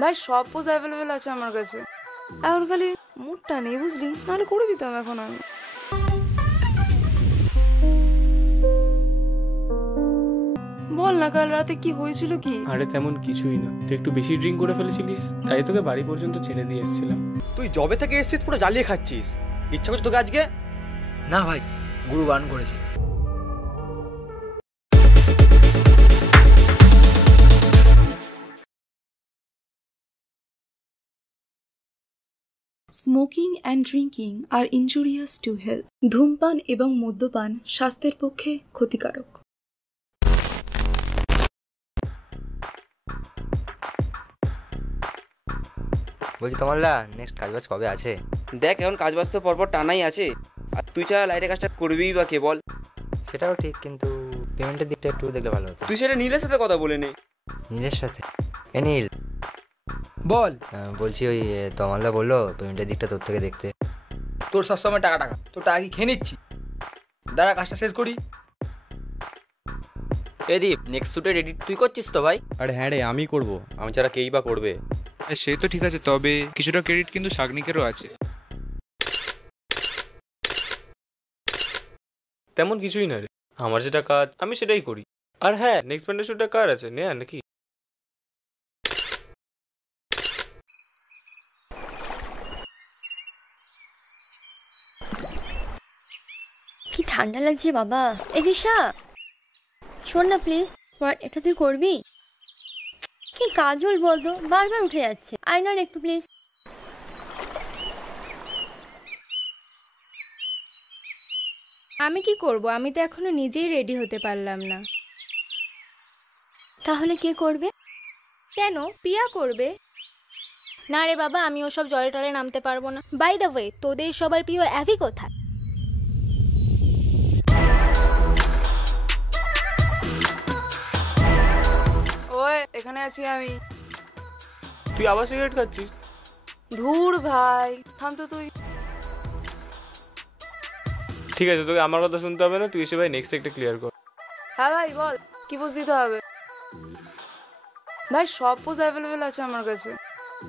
ভাই সব pose available আছে আমার কাছে, এখন খালি মুডটা নেই বুঝলি, নাহলে করে দিতাম এখন আমি। বল না কাল রাতে কি হয়েছিল কি? আরে তেমন কিছুই না, তুই একটু বেশি ড্রিঙ্ক করে ফেলেছিলিস, তাই তোকে বাড়ি পর্যন্ত ছেড়ে দিয়ে এসেছিলাম। তুই জবে থেকে এসেছিস পুরো জ্বালিয়ে খাচ্ছিস, ইচ্ছা করছে তোকে আজকে? না ভাই, গুরু বারণ করেছে। Smoking and drinking are injurious to health. ধূমপান এবং মদ্যপান স্বাস্থ্যের পক্ষে ক্ষতিকারক। বলছি তোমার নেক্সট কাজবাজ কবে আছে? দেখ এখন কাজবাজ তো পরপর টানাই আছে, আর তুই ছাড়া লাইটের কাজটা করবিই বা কে বল? সেটাও ঠিক, কিন্তু পেমেন্টের দিকটা একটু দেখলে ভালো হতো। তুই সেটা নীলের সাথে কথা বলে নে। নীলের সাথে? এ নীল বল। বলছি ওই তমালদা বললো পেমেন্টের দিকটা তোর থেকে দেখতে। তোর সবসময় টাকা টাকা, তোর টাকা কি খেয়ে নিচ্ছি? দাঁড়া কাজটা শেষ করি। এ দীপ, নেক্সট শুটের এডিট তুই করছিস তো ভাই? আরে হ্যাঁ রে, আমি করব, আমি ছাড়া কেই বা করবে? সে তো ঠিক আছে, তবে কিছুটা ক্রেডিট কিন্তু শাগনিকেরও আছে। তেমন কিছুই না রে, আমার যেটা কাজ আমি সেটাই করি। আর হ্যাঁ, নেক্সট ব্যান্ডের শুটটা কার আছে, নেয়া নাকি? কি ঠান্ডা লাগছে বাবা। এ দিশা শোন না প্লিজ, এটা তুই করবি? কি কাজল বলতো, বারবার উঠে যাচ্ছে। আয়নার একটু প্লিজ। আমি কি করব, আমি তো এখনো নিজেই রেডি হতে পারলাম না। তাহলে কে করবে? কেন, পিয়া করবে? না রে বাবা, আমি ওসব জলে টলে নামতে পারবো না। বাই দ্য ওয়ে, তোদের সবার প্রিয় অ্যাভি কোথায়? ওই এখানে আছি আমি। তুই আবার সিগারেট খাচ্ছিস? ধুর ভাই, থাম তো তুই। ঠিক আছে, তোকে আমার কথা শুনতে হবে না, তুই এসে ভাই নেক্সট একটা ক্লিয়ার কর। হ্যাঁ ভাই বল, কি পোজ দিতে হবে? ভাই সব পোজ অ্যাভেলেবেল আছে আমার কাছে,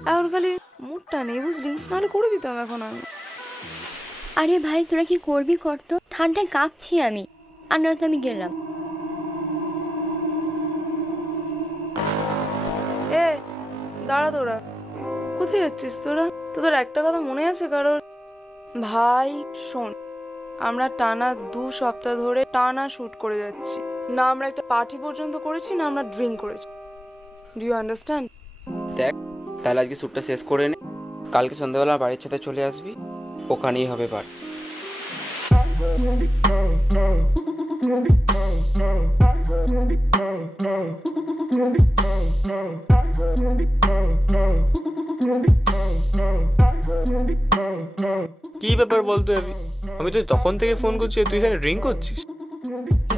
এখন খালি মুডটা নেই বুঝলি, নাহলে করে দিতাম এখন আমি। আরে ভাই তোরা কি করবি কর তো, ঠান্ডায় কাঁপছি আমি। আর নয়তো আমি গেলাম। এ দাঁড়া, তোরা কোথায় যাচ্ছিস? তোদের একটা কথা মনে আছে কারোর? ভাই শোন, আমরা টানা 2 সপ্তাহ ধরে টানা শুট করে যাচ্ছি না, আমরা একটা পার্টি পর্যন্ত করেছি না, আমরা ড্রিঙ্ক করেছি। Do you understand? দেখ তাহলে আজকে শ্যুটটা শেষ করে নে, কালকে সন্ধ্যাবেলা বাড়ির সাথে চলে আসবি, ওখানেই হবে বার। কি ব্যাপার বলতো আমি তুই তখন থেকে ফোন করছি, তুই এখানে ড্রিঙ্ক করছিস?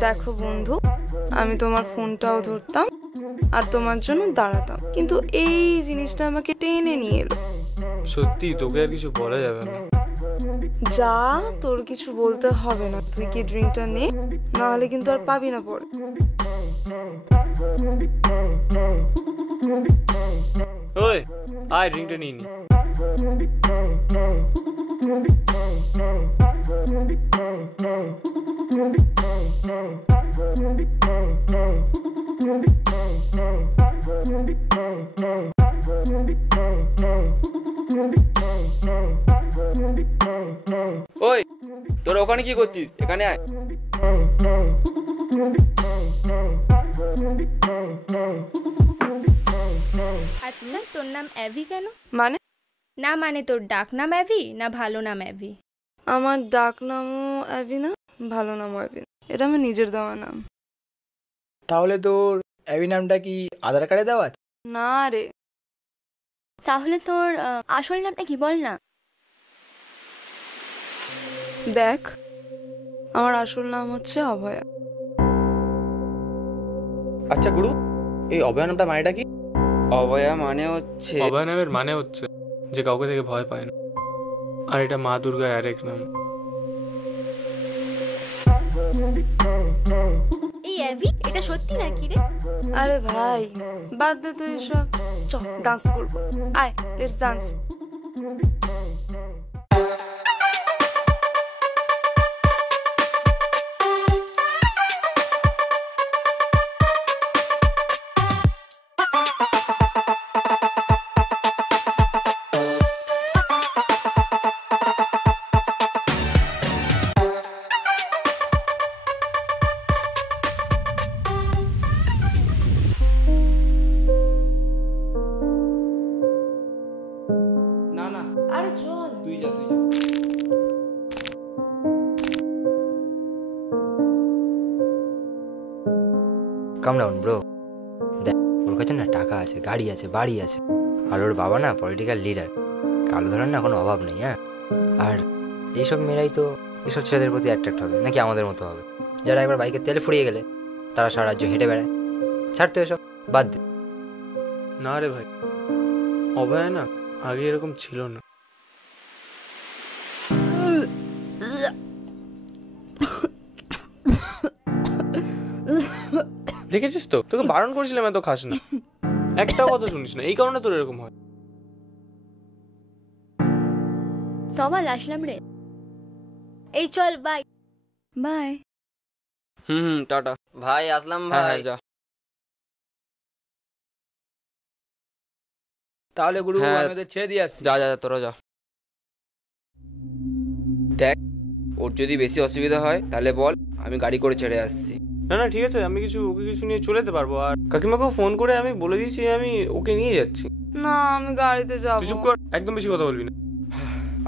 দেখো বন্ধু, আমি তোমার ফোনটাও ধরতাম আর তোমার জন্য দাঁড়াতাম, কিন্তু এই জিনিসটা আমাকে টেনে নিয়ে এলো। সত্যি তোকে আর কিছু বলা যাবে না। যা, তোর কিছু বলতে হবে না, তুই কি ড্রিঙ্কটা নে, নাহলে কিন্তু আর পাবি না পরে। ওই আয়, ড্রিঙ্কটা নিয়ে নি। ওই তোরা ওখানে কি করছিস? এখানে আয়। আচ্ছা, তোর নাম অ্যাভি কেন? মানে? না মানে তোর ডাক নাম অ্যাভি না ভালো নাম অ্যাভি? আমার ডাক নামও অ্যাভি না, ভালো নামও অ্যাভি না, এটা আমার নিজের দেওয়া নাম। তাহলে তোর অ্যাভি নামটা কি আধার কার্ডে দেওয়া আছে? না রে। তাহলে তোর আসল নামটা কি বল না? দেখ, আমার আসল নাম হচ্ছে অভয়া। আচ্ছা গুরু, এই অভয়া নামটা মানেটা কি? অভয়া মানে হচ্ছে, অভয় নামের মানে হচ্ছে যে কাউকে থেকে ভয় পায় না, আর এটা মা দুর্গার আরেক নাম। এই অ্যাভি, এটা সত্যি নাকি রে? আরে ভাই বাদ দে তো এসব, চ ডান্স করবো, আয় লেটস ডান্স। না না আরে চল। তুই যা তুই যা। কাম ডাউন ব্রো। দেখ ওর কাছে না টাকা আছে, গাড়ি আছে, বাড়ি আছে, আর ওর বাবা না পলিটিক্যাল লিডার। কালো ধরার না কোনো অভাব নেই। হ্যাঁ, আর এইসব মেয়েরাই তো এইসব ছেলেদের প্রতি অ্যাট্রাক্ট হবে, নাকি আমাদের মতো হবে যারা একবার বাইকের তেলে ফুরিয়ে গেলে তারা সারা রাজ্য হেঁটে বেড়ায়। ছাড়তো এসব, বাদ দে। না রে ভাই, অভয়া না আগে এরকম ছিল না। দেখেছিস তো, তোকে বারণ করেছিলাম এত খাস না, একটাও কথা শুনিস না, এই কারণে তোর এরকম হয়। তমাল আসলাম রে। এই চল বাই। বাই। টাটা। ভাই আসলাম হ্যাঁ ভাই। হ্যাঁ যা। তাহলে গুরু হ্যাঁ। আমি ওদের ছেড়ে দিয়ে আসছি। যা যা যা, তোরা যা। দেখ ওর যদি বেশি অসুবিধা হয় তাহলে বল, আমি গাড়ি করে ছেড়ে আসছি। না না ঠিক আছে, আমি ওকে কিছু নিয়ে চলে যেতে পারবো। আর কাকিমাকেও ফোন করে আমি বলে দিয়েছি আমি ওকে নিয়ে যাচ্ছি। না আমি গাড়িতে যাবো। তুই চুপ কর, একদম বেশি কথা বলবি না।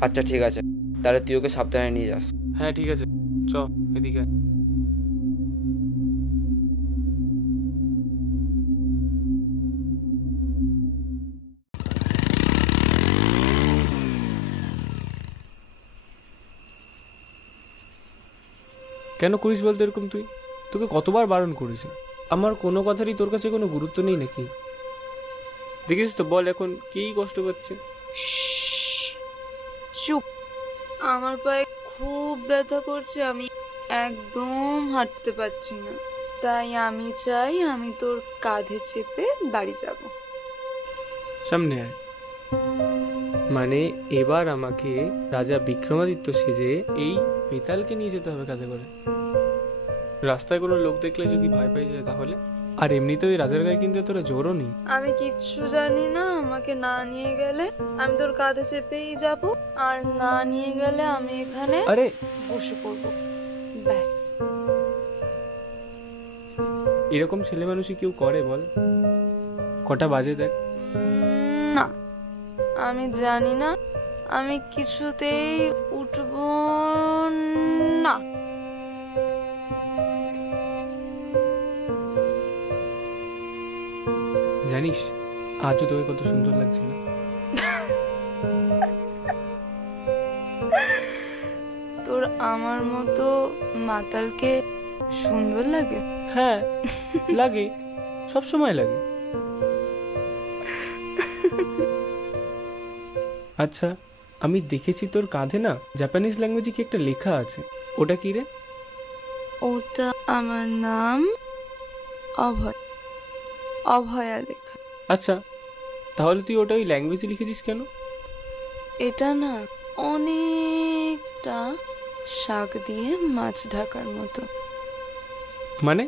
আচ্ছা ঠিক আছে, তাহলে তুই ওকে সাবধানে নিয়ে যাস। হ্যাঁ ঠিক আছে, চ এদিকে আয়। কেন করিস বলতে এরকম? তুই তোকে কতবার বারণ করেছি, আমার কোনো কথারই তোর কাছে কোনো গুরুত্ব নেই নাকি? দেখিস তো, বল এখন কি কষ্ট পাচ্ছে? চুপ। আমার পায়ে খুব ব্যথা করছে, আমি একদম হাঁটতে পারছি না, তাই আমি চাই আমি তোর কাঁধে চেপে বাড়ি যাব। সামনে আয়। মানে এবার আমাকে রাজা বিক্রমাদিত্য সেজে এই বেতালকে নিয়ে যেতে হবে কাঁধে করে। রাস্তায় কোনো লোক দেখলে যদি ভয় পেয়ে যায় তাহলে? আর এমনিতেও এই রাজার গায়ে কিন্তু তোরা জোরও নেই। আমি কিচ্ছু জানি না, আমাকে না নিয়ে গেলে আমি তোর কাঁধে চেপেই যাব, আর না নিয়ে গেলে আমি এখানে আরে বসে পড়বো, ব্যাস। এরকম ছেলে মানুষই কেউ করে বল? কটা বাজে দেখ। না আমি জানি না, আমি কিছুতেই উঠবো না। জানিস আজও তোকে কত সুন্দর লাগছিল। তোর আমার মতো মাতালকে সুন্দর লাগে? হ্যাঁ লাগে, সব সময় লাগে। আচ্ছা আমি দেখেছি তোর কাঁধে না জাপানিজ ল্যাঙ্গুয়েজে কি একটা লেখা আছে, ওটা কি রে? ওটা আমার নাম অভয়, অভয়া লেখা। আচ্ছা তাহলে তুই ওটা ওই ল্যাঙ্গুয়েজে লিখেছিস কেন? এটা না অনেকটা শাক দিয়ে মাছ ঢাকার মতো। মানে?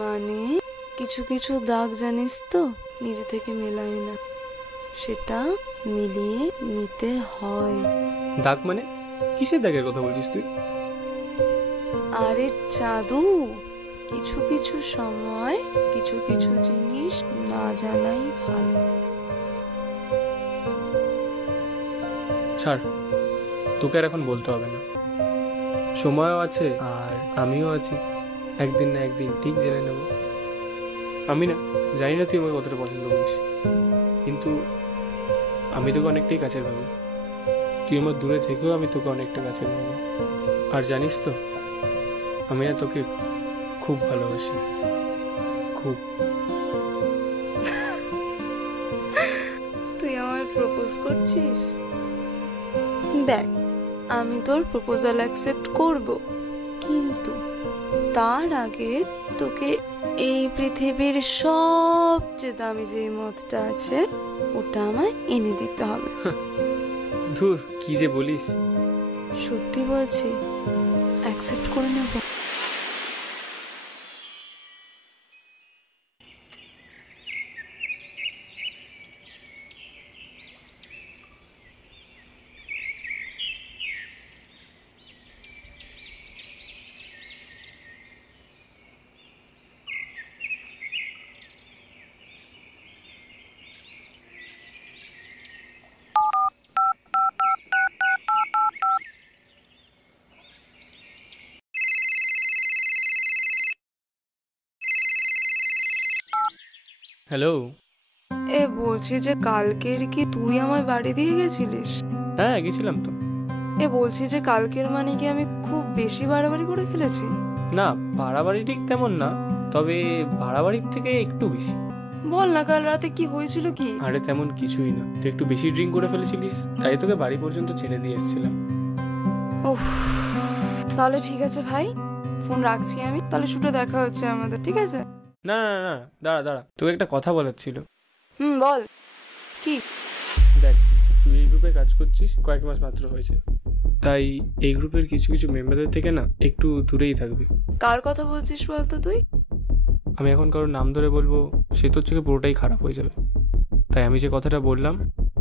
মানে কিছু কিছু দাগ জানিস তো নিজে থেকে মেলায় না, সেটা মিলিয়ে নিতে হয়। দাগ মানে? কিসের দাগের কথা বলছিস তুই? আরে জাদু, কিছু কিছু সময় কিছু কিছু জিনিস না জানাই ভালো। ছাড়, তোকে আর এখন বলতে হবে না, সময়ও আছে আর আমিও আছি, একদিন না একদিন ঠিক জেনে নেব। আমি না জানি না তুই আমাকে কতটা পছন্দ করিস, কিন্তু আমি তোকে অনেকটাই কাছের ভাবি। তুই আমার দূরে থেকেও আমি তোকে অনেকটা কাছের ভাবি। আর জানিস তো আমি না তোকে খুব ভালোবাসি, খুব। তুই আমায় প্রপোজ করছিস? দেখ আমি তোর প্রপোজাল অ্যাকসেপ্ট করব, কিন্তু তার আগে তোকে এই পৃথিবীর সবচেয়ে দামি যে মদটা আছে ওটা আমায় এনে দিতে হবে। ধুর, কি যে বলিস। সত্যি বলছি, অ্যাকসেপ্ট করে নেব। হ্যালো। এ বলছি যে কালকের কি তুই আমায় বাড়ি দিয়ে গেছিলিস? হ্যাঁ, গেছিলাম তো। এ বলছি যে কালকের মানে কি আমি খুব বেশি বাড়াবাড়ি করে ফেলেছি? না, বাড়াবাড়ি ঠিক তেমন না, তবে বাড়াবাড়ির থেকে একটু বেশি। বল না, কাল রাতে কি হয়েছিল কি? আরে তেমন কিছুই না, তুই একটু বেশি ড্রিঙ্ক করে ফেলেছিলিস, তাই তোকে বাড়ি পর্যন্ত ছেড়ে দিয়ে এসেছিলাম। উফ, তাহলে ঠিক আছে ভাই, ফোন রাখছি আমি। তাহলে শুটে দেখা হচ্ছে আমাদের, ঠিক আছে? না না না, দাঁড়া দাঁড়া, তোকে একটা কথা বলার ছিল। বল। কি? দেখ, তুই এই গ্রুপে কাজ করছিস, কয়েক মাস মাত্র হয়েছে, তাই এই গ্রুপের কিছু কিছু মেম্বারদের থেকে না একটু দূরেই থাকবি। কার কথা বলছিস বলতো তুই? আমি এখন কারোর নাম ধরে বলবো সে তোর চোখে পুরোটাই খারাপ হয়ে যাবে, তাই আমি যে কথাটা বললাম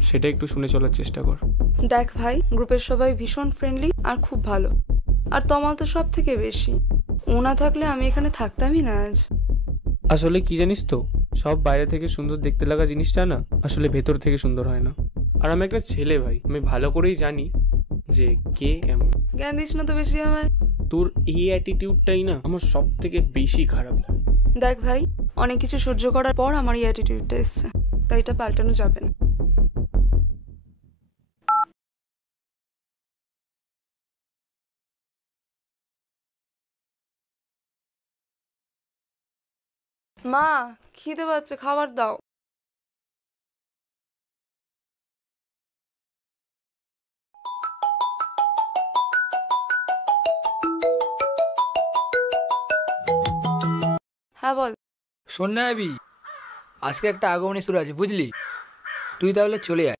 সেটা একটু শুনে চলার চেষ্টা কর। দেখ ভাই, গ্রুপের সবাই ভীষণ ফ্রেন্ডলি আর খুব ভালো, আর তমাল তো সব থেকে বেশি। ও না থাকলে আমি এখানে থাকতামই না আজ। আসলে কি জানিস তো, সব বাইরে থেকে সুন্দর দেখতে লাগা জিনিসটা না আসলে ভেতর থেকে সুন্দর হয় না। আর আমি একটা ছেলে ভাই, আমি ভালো করেই জানি যে কে কেমন। জ্ঞান দিস না তো বেশি আমায়। তোর এই অ্যাটিটিউডটাই না আমার সব থেকে বেশি খারাপ লাগে। দেখ ভাই, অনেক কিছু সহ্য করার পর আমার এই অ্যাটিটিউডটা এসছে, তাই এটা পাল্টানো যাবে না। মা, খিদে পাচ্ছে, খাবার দাও। হ্যাঁ বল। শোন না আবি, আজকে একটা আগমনী শুরু আছে বুঝলি, তুই তাহলে চলে আয়।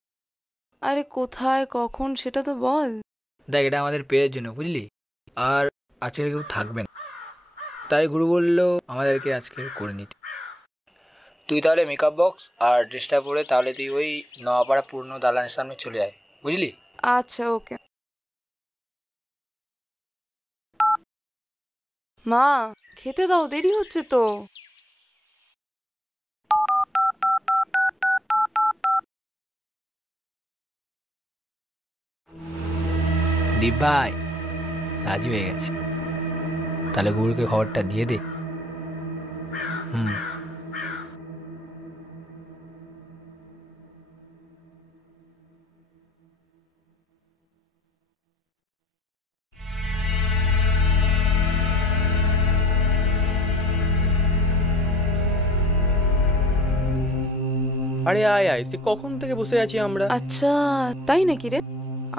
আরে কোথায়, কখন, সেটা তো বল। দেখ, এটা আমাদের পেয়ের জন্য বুঝলি, আর আজকে কেউ থাকবে না, তাই গুরু বললো আমাদেরকে আজকে করে নিতে। তুই তাহলে মেকআপ বক্স আর ড্রেসটা পরে তাহলে তুই ওই নওয়াপাড়া পুরনো দালানের সামনে চলে আয় বুঝলি। আচ্ছা, ওকে। মা, খেতে দাও, দেরি হচ্ছে তো। দীপ ভাই রাজি হয়ে গেছে, তাহলে গুরুকে খবরটা দিয়ে দে। আরে আয় আয়, সে কখন থেকে বসে আছি আমরা। আচ্ছা, তাই নাকি রে?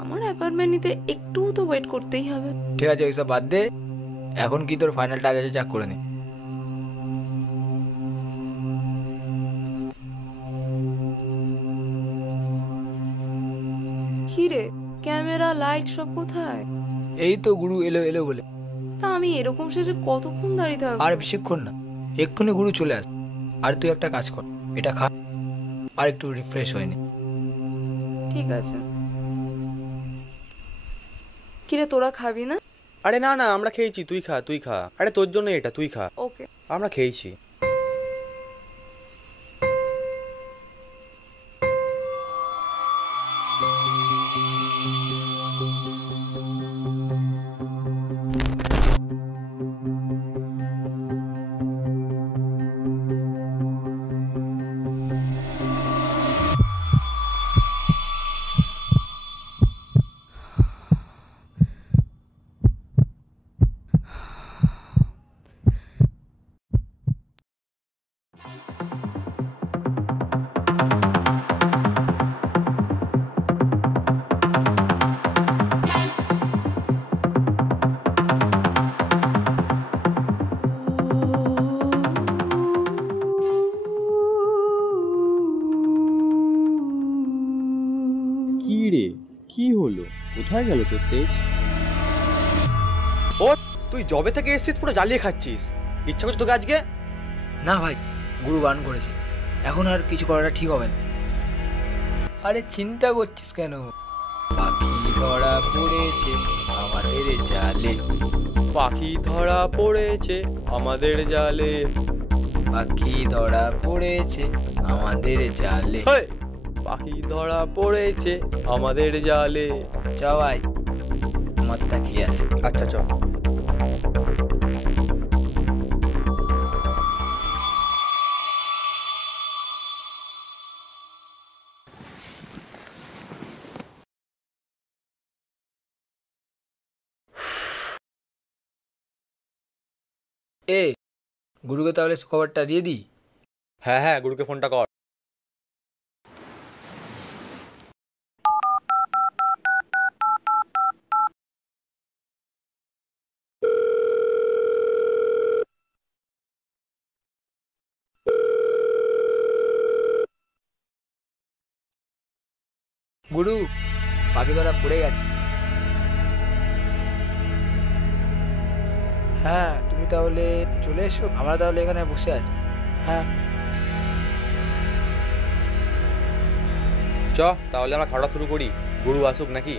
আমার অ্যাপার্টমেন্ট নিতে একটু তো ওয়েট করতেই হবে। ঠিক আছে, ওইসব বাদ দে, এখন কি তোর ফাইনাল টাচ আছে, যা করে নে। কি রে, ক্যামেরা, লাইট সব কোথায়? এই তো গুরু এলো এলো বলে। তা আমি এরকম সেজে কতক্ষণ দাঁড়িয়ে থাকবো? আর বেশিক্ষণ না, এক্ষুনি গুরু চলে আস। আর তুই একটা কাজ কর, এটা খা আর একটু রিফ্রেশ হয়ে নে। ঠিক আছে। কিরে, তোরা খাবি না? আরে না না, আমরা খেয়েছি, তুই খা তুই খা। আরে তোর জন্য এটা, তুই খা। ওকে। আমরা খেয়েছি। কি রে, কি হলো? কোথায় গেল তোর তেজ? ও তুই জবে থেকে এসেছিস পুরো জ্বালিয়ে খাচ্ছিস। ইচ্ছা করছে তোকে আজকে? না ভাই, গুরু বান করেছে, এখন আর কিছু করাটা ঠিক হবে না। আরে চিন্তা করছিস কেন? পাখি ধরা পড়েছে আমাদের জালে, পাখি ধরা পড়েছে আমাদের জালে। পাখি ধরা পড়েছে আমাদের জালে। হেই, পাখি ধরা পড়েছে আমাদের জালে। চ ভাই, মদটা খেয়ে আসে। আচ্ছা চ। এ গুরুকে তাহলে খবরটা দিয়ে দিই। হ্যাঁ হ্যাঁ, গুরুকে ফোনটা কর। গুরু, পাখি ধরা পড়ে গেছে। হ্যাঁ, তুমি তাহলে চলে এসো, আমরা তাহলে এখানে বসে আছি। হ্যাঁ চ তাহলে আমরা খাওয়া শুরু করি, গুরু আসুক নাকি।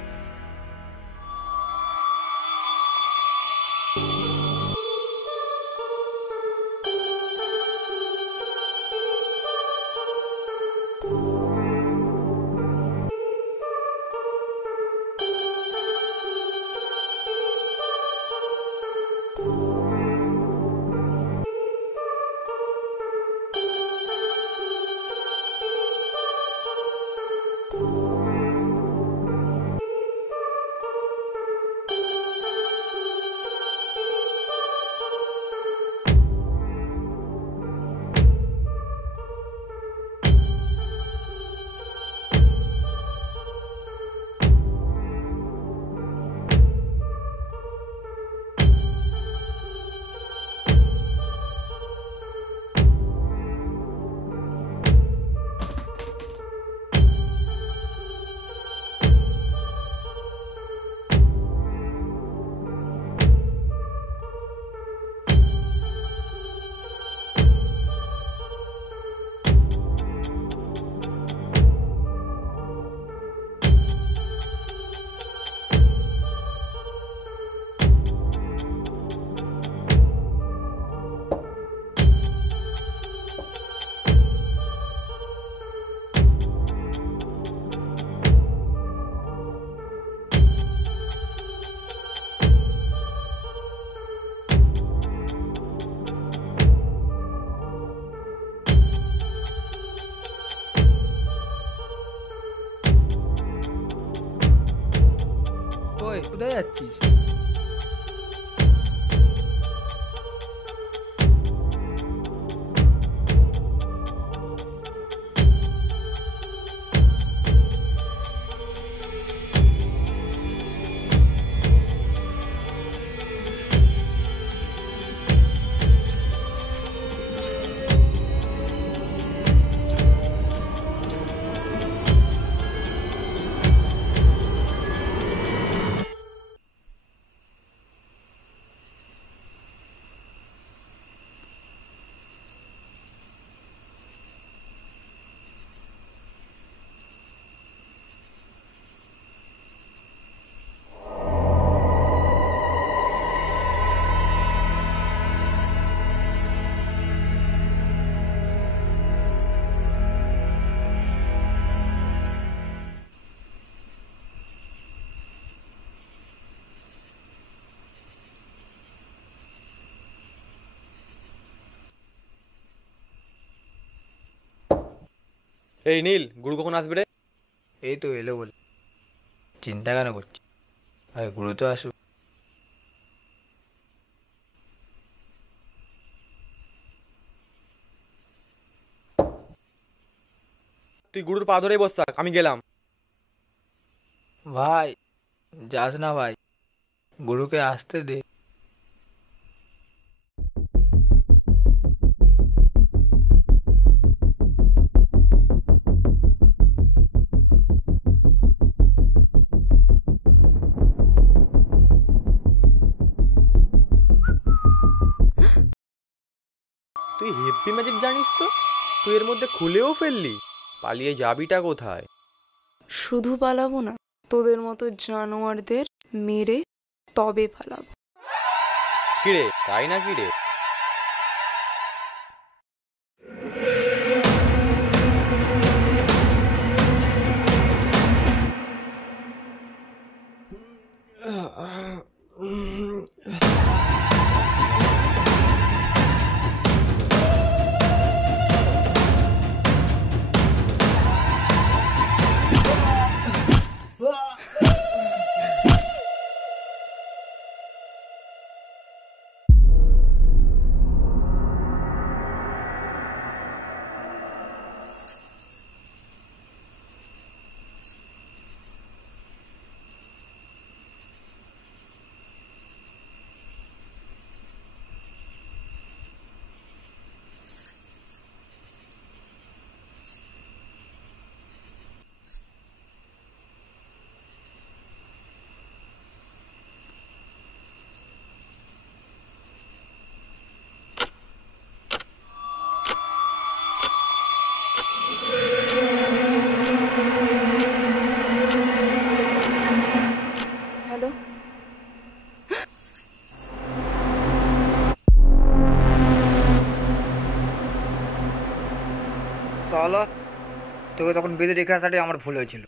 ওই কোথায় যাচ্ছিস? এই নীল, গুরু কখন আসবে রে? এই তো এলো বলে। চিন্তা কেন করছিস? আরে গুরু তো আসুক। তুই গুরুর পা ধরেই বস থাক, আমি গেলাম। ভাই যাস না ভাই, গুরুকে আসতে দে। তুই হেভি ম্যাজিক জানিস তো? তুই এর মধ্যে খুলেও ফেললি? পালিয়ে যাবিটা কোথায়? শুধু পালাবো না, তোদের মতো জানোয়ারদের মেরে তবে পালাবো। কিরে, তাই না কিরে? হ্যালো, সালা, তোকে তখন বেঁধে রেখে আসাটাই আমার ভুল হয়েছিল।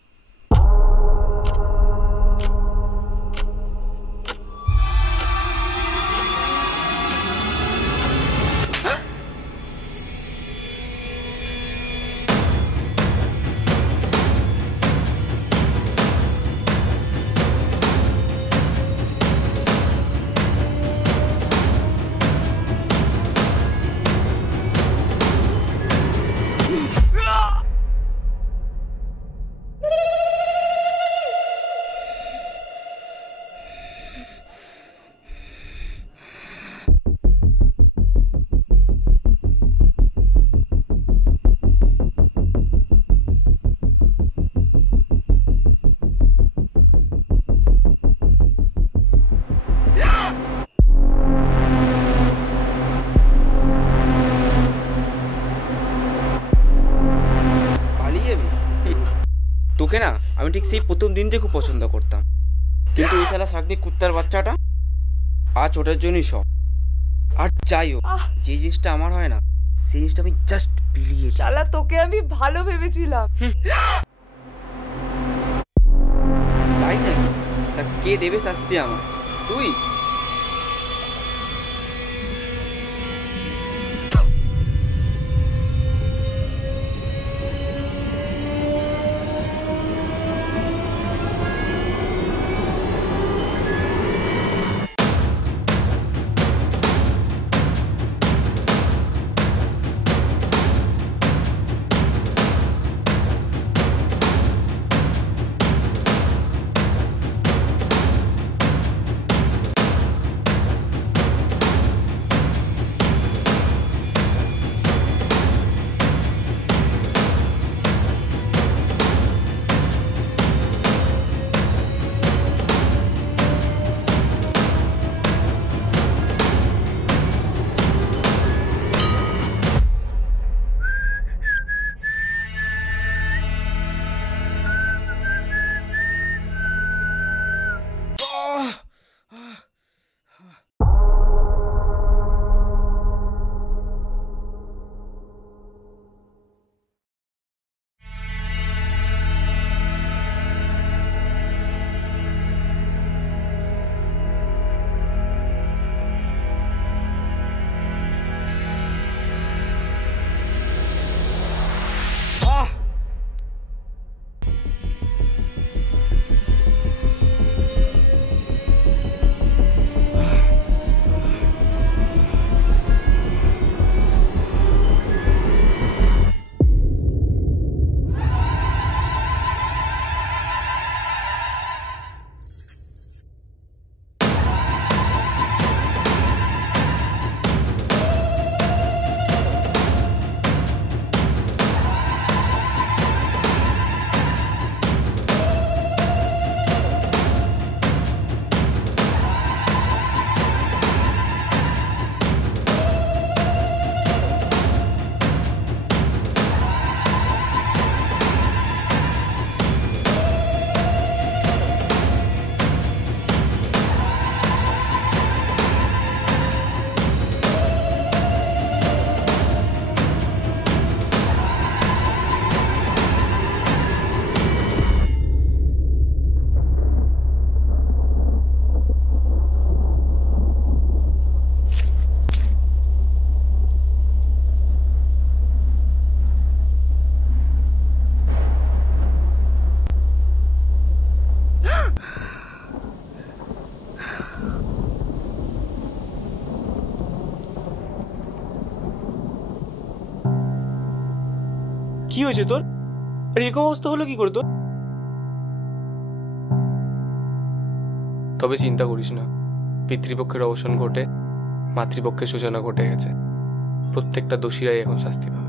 তোকে না আমি ঠিক সেই প্রথম দিন থেকে খুব পছন্দ করতাম, কিন্তু এই শালা শাকনি কুত্তার বাচ্চাটা আজ ওটার জন্যই সব। আর যাই হোক, যে জিনিসটা আমার হয় না সেই জিনিসটা আমি জাস্ট বিলিয়ে দিই। শালা তোকে আমি ভালো ভেবেছিলাম। তাই না? তা কে দেবে শাস্তি আমার? তুই? হয়েছে তোর? আর এরকম অবস্থা হলো কি করে তোর? তবে চিন্তা করিস না, পিতৃপক্ষের অবসান ঘটে মাতৃপক্ষের সূচনা ঘটে গেছে। প্রত্যেকটা দোষীরাই এখন শাস্তি পাবে।